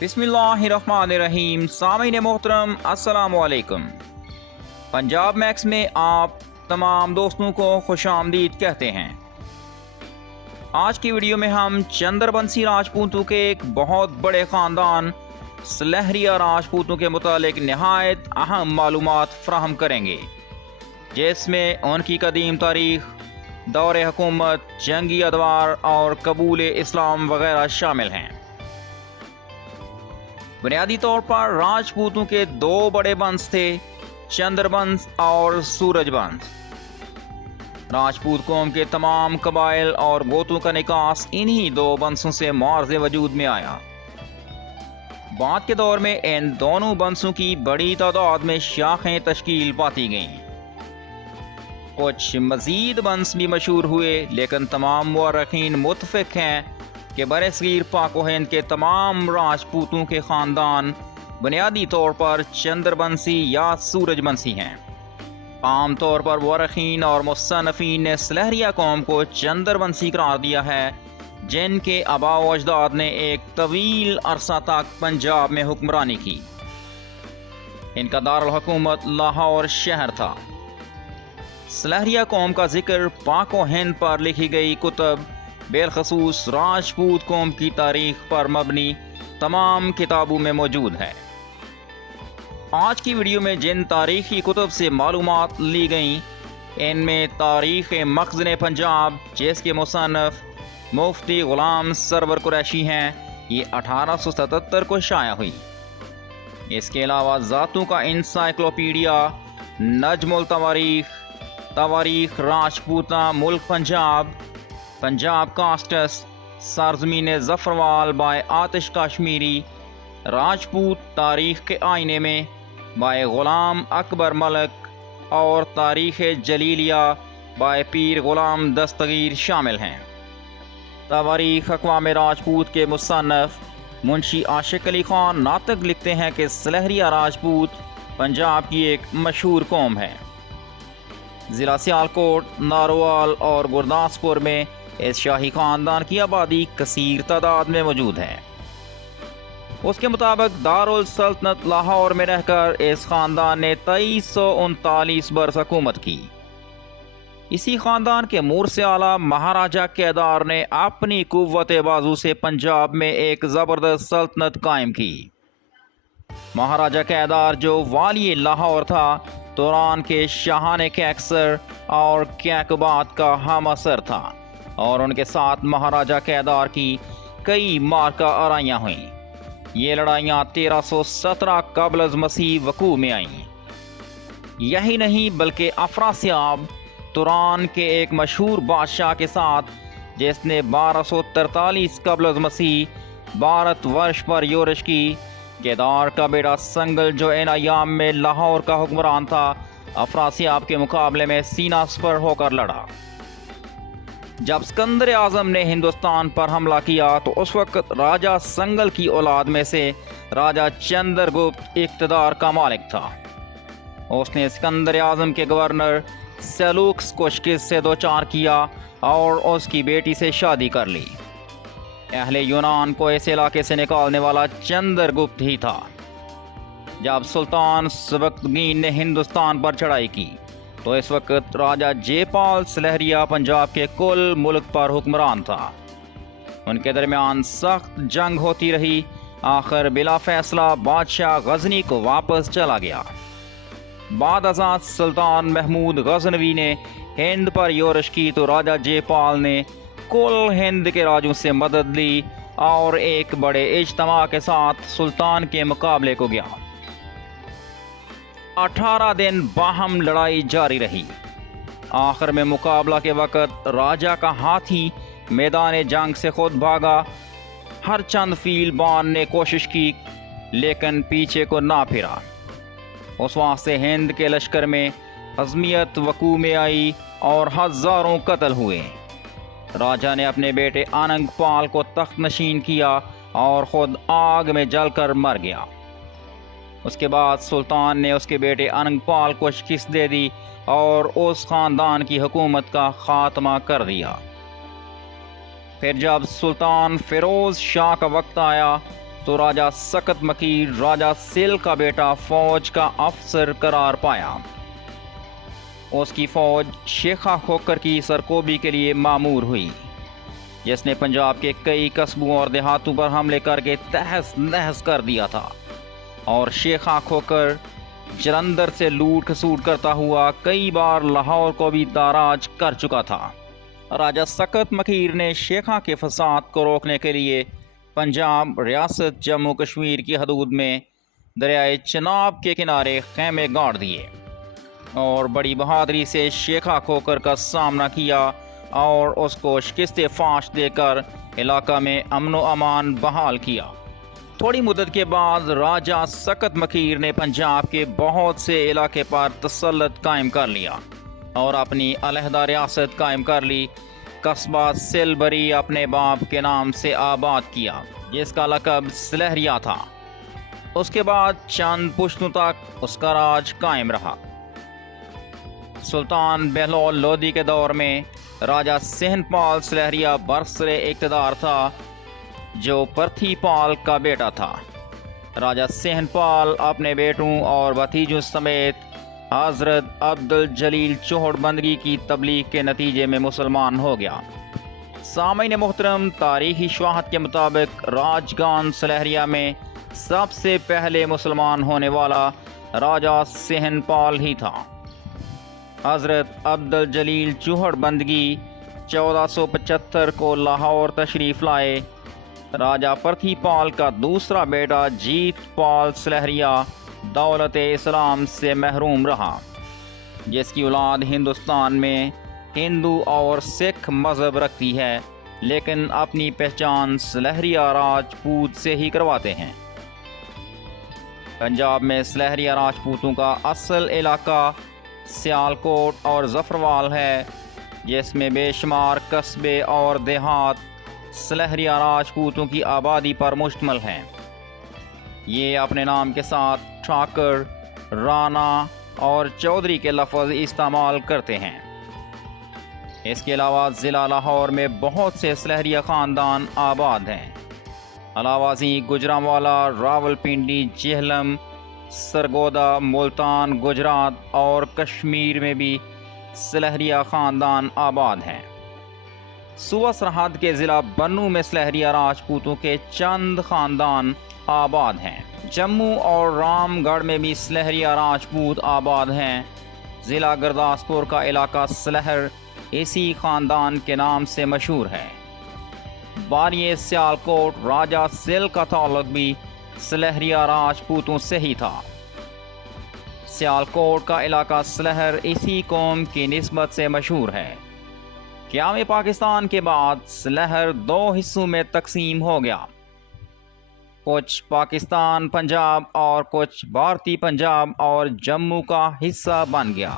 بسم اللہ الرحمن الرحیم۔ سامعین محترم السلام علیکم۔ پنجاب میکس میں آپ تمام دوستوں کو خوش آمدید کہتے ہیں۔ آج کی ویڈیو میں ہم چندر بنسی راجپوتوں کے ایک بہت بڑے خاندان سلہریہ راجپوتوں کے متعلق نہایت اہم معلومات فراہم کریں گے، جس میں ان کی قدیم تاریخ، دور حکومت، جنگی ادوار اور قبول اسلام وغیرہ شامل ہیں۔ بنیادی طور پر راجپوتوں کے دو بڑے ونش تھے، چندر ونش اور سورج ونش۔ راجپوت قوم کے تمام قبائل اور گوتوں کا نکاس انہی دو ونشوں سے معارض وجود میں آیا۔ بعد کے دور میں ان دونوں ونشوں کی بڑی تعداد میں شاخیں تشکیل پاتی گئیں۔ کچھ مزید ونش بھی مشہور ہوئے، لیکن تمام مورخین متفق ہیں کہ برصغیر پاک و ہند کے تمام راجپوتوں کے خاندان بنیادی طور پر چندر بنسی یا سورج بنسی ہیں۔ عام طور پر مورخین اور مصنفین نے سلہریہ قوم کو چندر بنسی قرار دیا ہے، جن کے آباء و اجداد نے ایک طویل عرصہ تک پنجاب میں حکمرانی کی۔ ان کا دارالحکومت لاہور شہر تھا۔ سلہریہ قوم کا ذکر پاک و ہند پر لکھی گئی کتب، بالخصوص راجپوت قوم کی تاریخ پر مبنی تمام کتابوں میں موجود ہے۔ آج کی ویڈیو میں جن تاریخی کتب سے معلومات لی گئیں، ان میں تاریخ مخزن پنجاب، جس کے مصنف مفتی غلام سرور قریشی ہیں، یہ 1877 کو شائع ہوئی۔ اس کے علاوہ ذاتوں کا انسائکلوپیڈیا، نجم التواریخ، تواریخ راجپوتہ ملک پنجاب، پنجاب کاسٹس، سرزمین ظفروال بائے آتش کاشمیری، راجپوت تاریخ کے آئینے میں بائے غلام اکبر ملک اور تاریخ جلیلیہ بائے پیر غلام دستگیر شامل ہیں۔ تواریخ اقوام راجپوت کے مصنف منشی عاشق علی خان ناطق لکھتے ہیں کہ سلہریہ راجپوت پنجاب کی ایک مشہور قوم ہے۔ ضلع سیالکوٹ، ناروال اور گرداسپور میں اس شاہی خاندان کی آبادی کثیر تعداد میں موجود ہے۔ اس کے مطابق دارالسلطنت لاہور میں رہ کر اس خاندان نے 2339 برس حکومت کی۔ اسی خاندان کے مور سے اعلیٰ مہاراجہ کیدار نے اپنی قوت بازو سے پنجاب میں ایک زبردست سلطنت قائم کی۔ مہاراجہ کیدار جو والی لاہور تھا، توران کے شاہان کیکسر اور کیکبات کا ہم اثر تھا، اور ان کے ساتھ مہاراجہ کیدار کی کئی معرکہ آرائیاں ہوئیں۔ یہ لڑائیاں 1317 قبل از مسیح وقوع میں آئیں۔ یہی نہیں بلکہ افراسیاب، توران کے ایک مشہور بادشاہ کے ساتھ، جس نے 1243 قبل از مسیح بھارت ورش پر یورش کی، کیدار کا بیٹا سنگل جو ان ایام میں لاہور کا حکمران تھا، افراسیاب کے مقابلے میں سینہ سپر ہو کر لڑا۔ جب اسکندر اعظم نے ہندوستان پر حملہ کیا تو اس وقت راجہ سنگل کی اولاد میں سے راجہ چندر گپت اقتدار کا مالک تھا۔ اس نے اسکندر اعظم کے گورنر سیلوکس کو شکست سے دوچار کیا اور اس کی بیٹی سے شادی کر لی۔ اہل یونان کو اس علاقے سے نکالنے والا چندر گپت ہی تھا۔ جب سلطان سبکتگین نے ہندوستان پر چڑھائی کی تو اس وقت راجہ جے پال سلہریہ پنجاب کے کل ملک پر حکمران تھا۔ ان کے درمیان سخت جنگ ہوتی رہی، آخر بلا فیصلہ بادشاہ غزنی کو واپس چلا گیا۔ بعد ازاں سلطان محمود غزنوی نے ہند پر یورش کی تو راجہ جے پال نے کل ہند کے راجوں سے مدد لی اور ایک بڑے اجتماع کے ساتھ سلطان کے مقابلے کو گیا۔ 18 دن باہم لڑائی جاری رہی۔ آخر میں مقابلہ کے وقت راجہ کا ہاتھی میدان جنگ سے خود بھاگا۔ ہر چند فیل بان نے کوشش کی لیکن پیچھے کو نہ پھرا۔ اس واسطے ہند کے لشکر میں ہزیمت وقوع میں آئی اور ہزاروں قتل ہوئے۔ راجہ نے اپنے بیٹے اننگ پال کو تخت نشین کیا اور خود آگ میں جل کر مر گیا۔ اس کے بعد سلطان نے اس کے بیٹے اننگ پال کو شکست دے دی اور اس خاندان کی حکومت کا خاتمہ کر دیا۔ پھر جب سلطان فیروز شاہ کا وقت آیا تو راجہ سکت مکیر راجہ سل کا بیٹا فوج کا افسر قرار پایا۔ اس کی فوج شیخا کھوکر کی سرکوبی کے لیے مامور ہوئی، جس نے پنجاب کے کئی قصبوں اور دیہاتوں پر حملے کر کے تہس نہس کر دیا تھا، اور شیخا کھوکر جلندھر سے لوٹ کھسوٹ کرتا ہوا کئی بار لاہور کو بھی تاراج کر چکا تھا۔ راجہ سکت مکیر نے شیخا کے فساد کو روکنے کے لیے پنجاب ریاست جموں کشمیر کی حدود میں دریائے چناب کے کنارے خیمے گاڑ دیے اور بڑی بہادری سے شیخا کھوکر کا سامنا کیا اور اس کو شکست فاش دے کر علاقہ میں امن و امان بحال کیا۔ تھوڑی مدت کے بعد راجہ سکت مکیر نے پنجاب کے بہت سے علاقے پر تسلط قائم کر لیا اور اپنی علیحدہ ریاست قائم کر لی۔ قصبہ سلبری اپنے باپ کے نام سے آباد کیا، جس کا لقب سلہریہ تھا۔ اس کے بعد چند پشتوں تک اس کا راج قائم رہا۔ سلطان بہلول لودھی کے دور میں راجہ سہن پال سلہریہ برسر اقتدار تھا، جو پرتھی پال کا بیٹا تھا۔ راجہ سہن پال اپنے بیٹوں اور بھتیجوں سمیت حضرت عبد الجلیل چوہڑ بندگی کی تبلیغ کے نتیجے میں مسلمان ہو گیا۔ سامعین محترم، تاریخی شواہد کے مطابق راجگان سلہریہ میں سب سے پہلے مسلمان ہونے والا راجہ سہن پال ہی تھا۔ حضرت عبد الجلیل چوہڑ بندگی 1475 کو لاہور تشریف لائے۔ راجہ پرتھی پال کا دوسرا بیٹا جیت پال سلہریہ دولت اسلام سے محروم رہا، جس کی اولاد ہندوستان میں ہندو اور سکھ مذہب رکھتی ہے، لیکن اپنی پہچان سلہریہ راجپوت سے ہی کرواتے ہیں۔ پنجاب میں سلہریہ راجپوتوں کا اصل علاقہ سیالکوٹ اور ظفروال ہے، جس میں بے شمار قصبے اور دیہات سلہریہ راجپوتوں کی آبادی پر مشتمل ہیں۔ یہ اپنے نام کے ساتھ ٹھاکر، رانا اور چودھری کے لفظ استعمال کرتے ہیں۔ اس کے علاوہ ضلع لاہور میں بہت سے سلہریہ خاندان آباد ہیں۔ علاوہ ازیں گجرانوالا، راولپنڈی، جہلم، سرگودا، ملتان، گجرات اور کشمیر میں بھی سلہریہ خاندان آباد ہیں۔ صوبہ سرحد کے ضلع بنوں میں سلہریہ راجپوتوں کے چند خاندان آباد ہیں۔ جموں اور رام گڑھ میں بھی سلہریہ راجپوت آباد ہیں۔ ضلع گرداسپور کا علاقہ سلہر اسی خاندان کے نام سے مشہور ہے۔ بانی سیالکوٹ راجہ سل کا تعلق بھی سلہریہ راجپوتوں سے ہی تھا۔ سیالکوٹ کا علاقہ سلہر اسی قوم کی نسبت سے مشہور ہے۔ قیام پاکستان کے بعد سلہر دو حصوں میں تقسیم ہو گیا، کچھ پاکستان پنجاب اور کچھ بھارتی پنجاب اور جموں کا حصہ بن گیا۔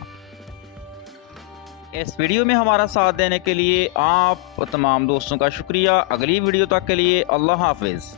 اس ویڈیو میں ہمارا ساتھ دینے کے لیے آپ تمام دوستوں کا شکریہ۔ اگلی ویڈیو تک کے لیے اللہ حافظ۔